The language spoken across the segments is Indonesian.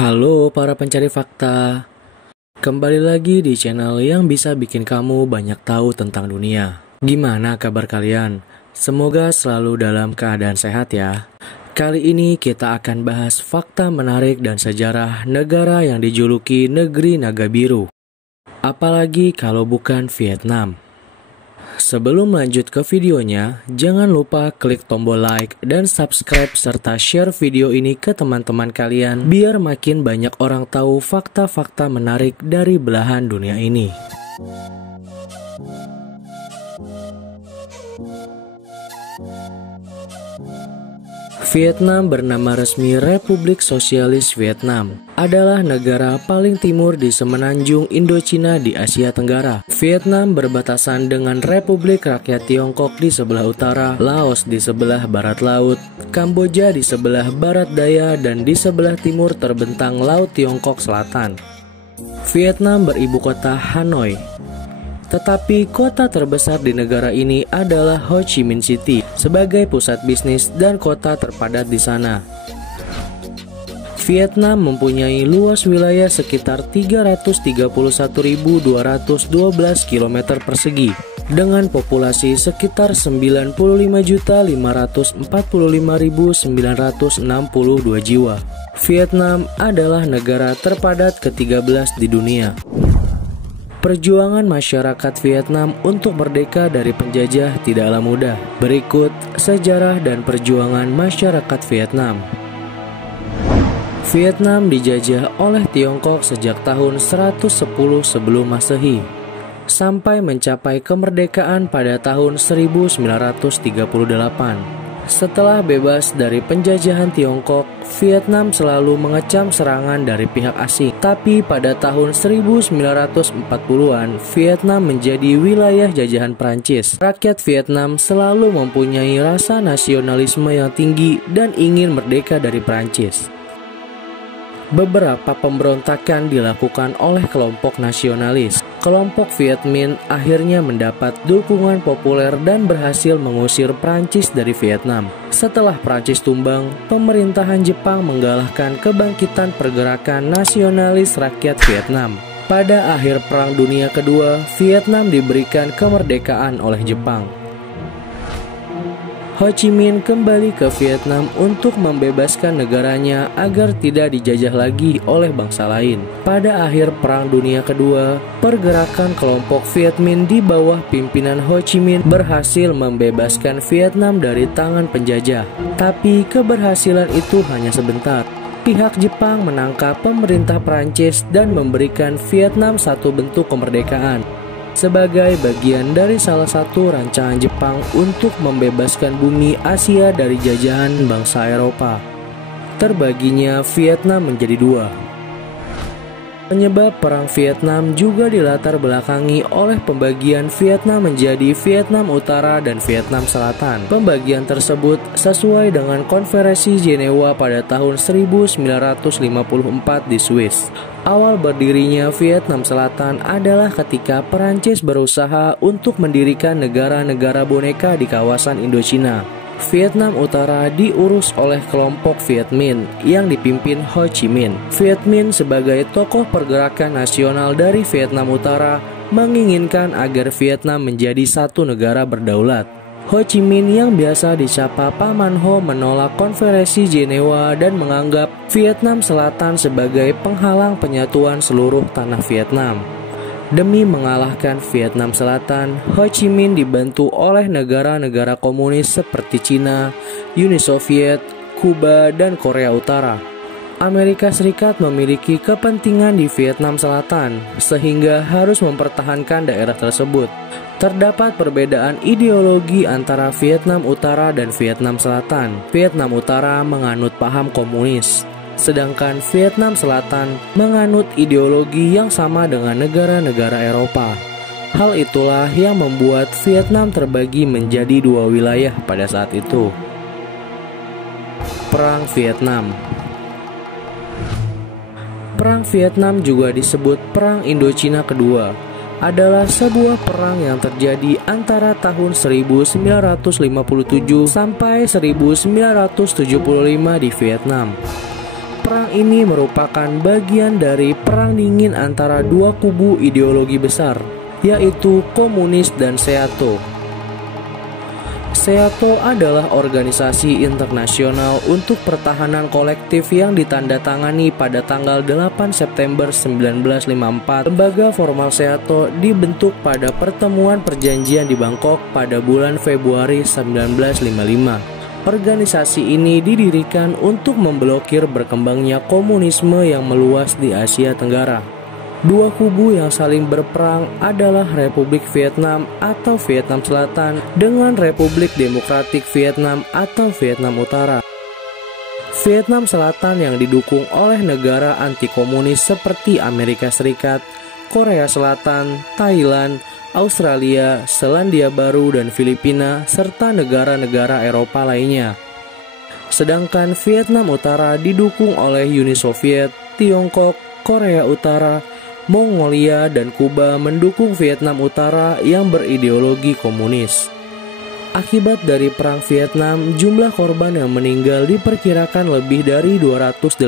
Halo para pencari fakta, kembali lagi di channel yang bisa bikin kamu banyak tahu tentang dunia. Gimana kabar kalian? Semoga selalu dalam keadaan sehat ya. Kali ini kita akan bahas fakta menarik dan sejarah negara yang dijuluki negeri naga biru. Apalagi kalau bukan Vietnam. Sebelum lanjut ke videonya, jangan lupa klik tombol like dan subscribe serta share video ini ke teman-teman kalian biar makin banyak orang tahu fakta-fakta menarik dari belahan dunia ini. Vietnam bernama resmi Republik Sosialis Vietnam, adalah negara paling timur di semenanjung Indochina di Asia Tenggara. Vietnam berbatasan dengan Republik Rakyat Tiongkok di sebelah utara, Laos di sebelah barat laut, Kamboja di sebelah barat daya, dan di sebelah timur terbentang Laut Tiongkok Selatan. Vietnam beribu kota Hanoi. Tetapi kota terbesar di negara ini adalah Ho Chi Minh City sebagai pusat bisnis dan kota terpadat di sana. Vietnam mempunyai luas wilayah sekitar 331.212 km persegi dengan populasi sekitar 95.545.962 jiwa. Vietnam adalah negara terpadat ke-13 di dunia. Perjuangan masyarakat Vietnam untuk merdeka dari penjajah tidaklah mudah. Berikut sejarah dan perjuangan masyarakat Vietnam. Vietnam dijajah oleh Tiongkok sejak tahun 110 sebelum Masehi sampai mencapai kemerdekaan pada tahun 1938. Setelah bebas dari penjajahan Tiongkok, Vietnam selalu mengecam serangan dari pihak asing. Tapi pada tahun 1940-an, Vietnam menjadi wilayah jajahan Prancis. Rakyat Vietnam selalu mempunyai rasa nasionalisme yang tinggi dan ingin merdeka dari Prancis. Beberapa pemberontakan dilakukan oleh kelompok nasionalis. Kelompok Viet Minh akhirnya mendapat dukungan populer dan berhasil mengusir Prancis dari Vietnam. Setelah Prancis tumbang, pemerintahan Jepang menggalakkan kebangkitan pergerakan nasionalis rakyat Vietnam. Pada akhir Perang Dunia Kedua, Vietnam diberikan kemerdekaan oleh Jepang. Ho Chi Minh kembali ke Vietnam untuk membebaskan negaranya agar tidak dijajah lagi oleh bangsa lain. Pada akhir Perang Dunia Kedua, pergerakan kelompok Viet Minh di bawah pimpinan Ho Chi Minh berhasil membebaskan Vietnam dari tangan penjajah. Tapi keberhasilan itu hanya sebentar. Pihak Jepang menangkap pemerintah Prancis dan memberikan Vietnam satu bentuk kemerdekaan sebagai bagian dari salah satu rancangan Jepang untuk membebaskan bumi Asia dari jajahan bangsa Eropa. Terbaginya Vietnam menjadi dua. Penyebab Perang Vietnam juga dilatar belakangi oleh pembagian Vietnam menjadi Vietnam Utara dan Vietnam Selatan. Pembagian tersebut sesuai dengan Konferensi Jenewa pada tahun 1954 di Swiss. Awal berdirinya Vietnam Selatan adalah ketika Perancis berusaha untuk mendirikan negara-negara boneka di kawasan Indochina. Vietnam Utara diurus oleh kelompok Viet Minh yang dipimpin Ho Chi Minh. Viet Minh sebagai tokoh pergerakan nasional dari Vietnam Utara menginginkan agar Vietnam menjadi satu negara berdaulat. Ho Chi Minh yang biasa disapa Paman Ho menolak Konferensi Jenewa dan menganggap Vietnam Selatan sebagai penghalang penyatuan seluruh tanah Vietnam. Demi mengalahkan Vietnam Selatan, Ho Chi Minh dibantu oleh negara-negara komunis seperti Cina, Uni Soviet, Kuba, dan Korea Utara. Amerika Serikat memiliki kepentingan di Vietnam Selatan, sehingga harus mempertahankan daerah tersebut. Terdapat perbedaan ideologi antara Vietnam Utara dan Vietnam Selatan. Vietnam Utara menganut paham komunis, sedangkan Vietnam Selatan menganut ideologi yang sama dengan negara-negara Eropa. Hal itulah yang membuat Vietnam terbagi menjadi dua wilayah pada saat itu. Perang Vietnam. Perang Vietnam juga disebut Perang Indochina Kedua, adalah sebuah perang yang terjadi antara tahun 1957 sampai 1975 di Vietnam. Perang ini merupakan bagian dari perang dingin antara dua kubu ideologi besar, yaitu komunis dan Seato. Seato adalah organisasi internasional untuk pertahanan kolektif yang ditandatangani pada tanggal 8 September 1954. Lembaga formal Seato dibentuk pada pertemuan perjanjian di Bangkok pada bulan Februari 1955. Organisasi ini didirikan untuk memblokir berkembangnya komunisme yang meluas di Asia Tenggara. Dua kubu yang saling berperang adalah Republik Vietnam atau Vietnam Selatan dengan Republik Demokratik Vietnam atau Vietnam Utara. Vietnam Selatan yang didukung oleh negara anti-komunis seperti Amerika Serikat, Korea Selatan, Thailand, Australia, Selandia Baru, dan Filipina, serta negara-negara Eropa lainnya. Sedangkan Vietnam Utara didukung oleh Uni Soviet, Tiongkok, Korea Utara, Mongolia, dan Kuba mendukung Vietnam Utara yang berideologi komunis. Akibat dari Perang Vietnam, jumlah korban yang meninggal diperkirakan lebih dari 280.000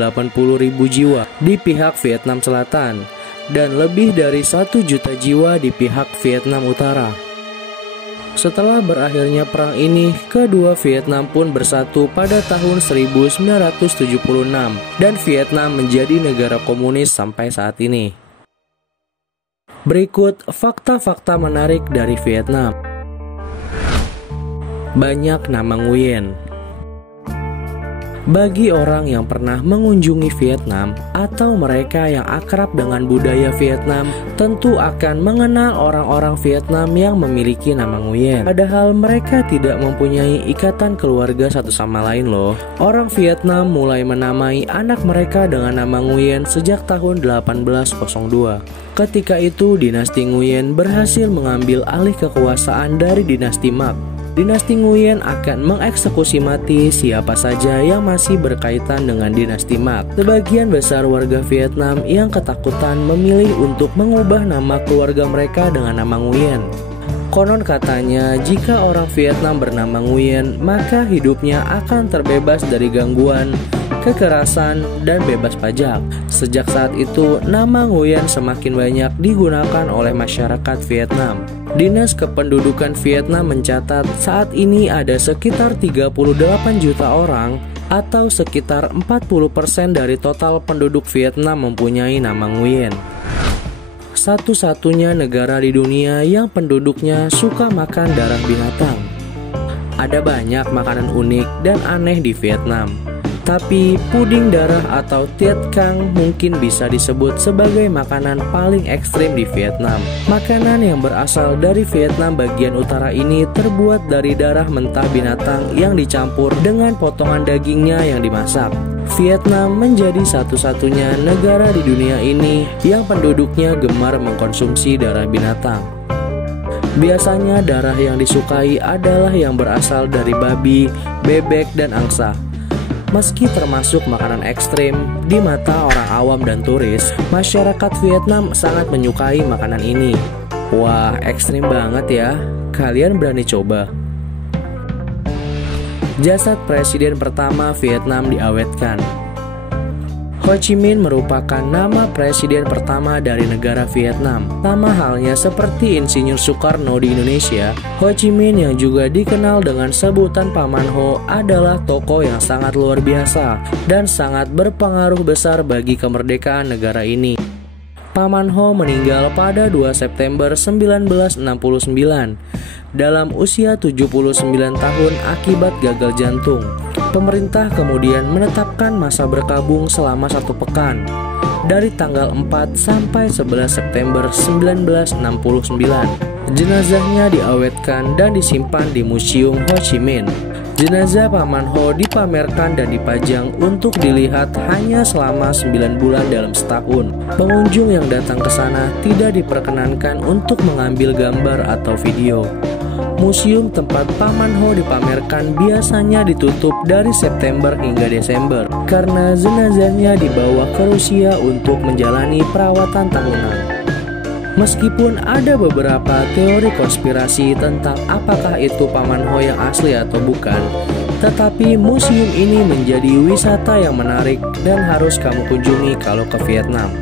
jiwa di pihak Vietnam Selatan dan lebih dari 1 juta jiwa di pihak Vietnam Utara. Setelah berakhirnya perang ini, kedua Vietnam pun bersatu pada tahun 1976 dan Vietnam menjadi negara komunis sampai saat ini. Berikut fakta-fakta menarik dari Vietnam. Banyak nama Nguyen. Bagi orang yang pernah mengunjungi Vietnam atau mereka yang akrab dengan budaya Vietnam, tentu akan mengenal orang-orang Vietnam yang memiliki nama Nguyen. Padahal mereka tidak mempunyai ikatan keluarga satu sama lain loh. Orang Vietnam mulai menamai anak mereka dengan nama Nguyen sejak tahun 1802. Ketika itu dinasti Nguyen berhasil mengambil alih kekuasaan dari dinasti Mac. Dinasti Nguyen akan mengeksekusi mati siapa saja yang masih berkaitan dengan dinasti Mac. Sebagian besar warga Vietnam yang ketakutan memilih untuk mengubah nama keluarga mereka dengan nama Nguyen. Konon katanya jika orang Vietnam bernama Nguyen, maka hidupnya akan terbebas dari gangguan, kekerasan, dan bebas pajak. Sejak saat itu, nama Nguyen semakin banyak digunakan oleh masyarakat Vietnam. Dinas Kependudukan Vietnam mencatat saat ini ada sekitar 38 juta orang atau sekitar 40% dari total penduduk Vietnam mempunyai nama Nguyen. Satu-satunya negara di dunia yang penduduknya suka makan darah binatang. Ada banyak makanan unik dan aneh di Vietnam. Tapi puding darah atau Tiet Cang mungkin bisa disebut sebagai makanan paling ekstrim di Vietnam. Makanan yang berasal dari Vietnam bagian utara ini terbuat dari darah mentah binatang yang dicampur dengan potongan dagingnya yang dimasak. Vietnam menjadi satu-satunya negara di dunia ini yang penduduknya gemar mengkonsumsi darah binatang. Biasanya darah yang disukai adalah yang berasal dari babi, bebek, dan angsa. Meski termasuk makanan ekstrim di mata orang awam dan turis, masyarakat Vietnam sangat menyukai makanan ini. Wah, ekstrim banget ya. Kalian berani coba? Jasad presiden pertama Vietnam diawetkan. Ho Chi Minh merupakan nama presiden pertama dari negara Vietnam. Sama halnya seperti Insinyur Soekarno di Indonesia, Ho Chi Minh yang juga dikenal dengan sebutan Paman Ho adalah tokoh yang sangat luar biasa dan sangat berpengaruh besar bagi kemerdekaan negara ini. Paman Ho meninggal pada 2 September 1969 dalam usia 79 tahun akibat gagal jantung. Pemerintah kemudian menetapkan masa berkabung selama 1 pekan dari tanggal 4 sampai 11 September 1969. Jenazahnya diawetkan dan disimpan di Museum Ho Chi Minh. Jenazah Paman Ho dipamerkan dan dipajang untuk dilihat hanya selama 9 bulan dalam setahun. Pengunjung yang datang ke sana tidak diperkenankan untuk mengambil gambar atau video. Museum tempat Paman Ho dipamerkan biasanya ditutup dari September hingga Desember karena jenazahnya dibawa ke Rusia untuk menjalani perawatan tahunan. Meskipun ada beberapa teori konspirasi tentang apakah itu Paman Ho yang asli atau bukan, tetapi museum ini menjadi wisata yang menarik dan harus kamu kunjungi kalau ke Vietnam.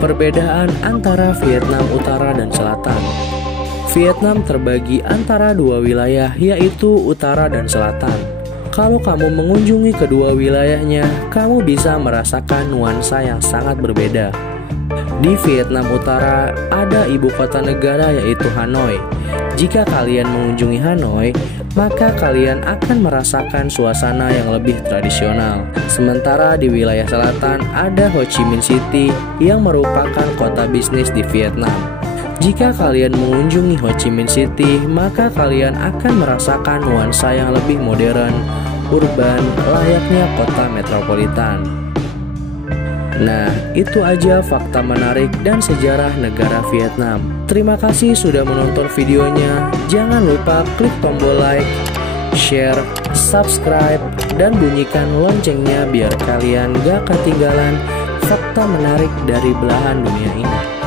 Perbedaan antara Vietnam Utara dan Selatan. Vietnam terbagi antara dua wilayah, yaitu Utara dan Selatan. Kalau kamu mengunjungi kedua wilayahnya, kamu bisa merasakan nuansa yang sangat berbeda. Di Vietnam Utara ada ibu kota negara yaitu Hanoi. Jika kalian mengunjungi Hanoi, maka kalian akan merasakan suasana yang lebih tradisional. Sementara di wilayah selatan ada Ho Chi Minh City yang merupakan kota bisnis di Vietnam. Jika kalian mengunjungi Ho Chi Minh City, maka kalian akan merasakan nuansa yang lebih modern, urban, layaknya kota metropolitan. Nah, itu aja fakta menarik dan sejarah negara Vietnam. Terima kasih sudah menonton videonya. Jangan lupa klik tombol like, share, subscribe, dan bunyikan loncengnya biar kalian gak ketinggalan fakta menarik dari belahan dunia ini.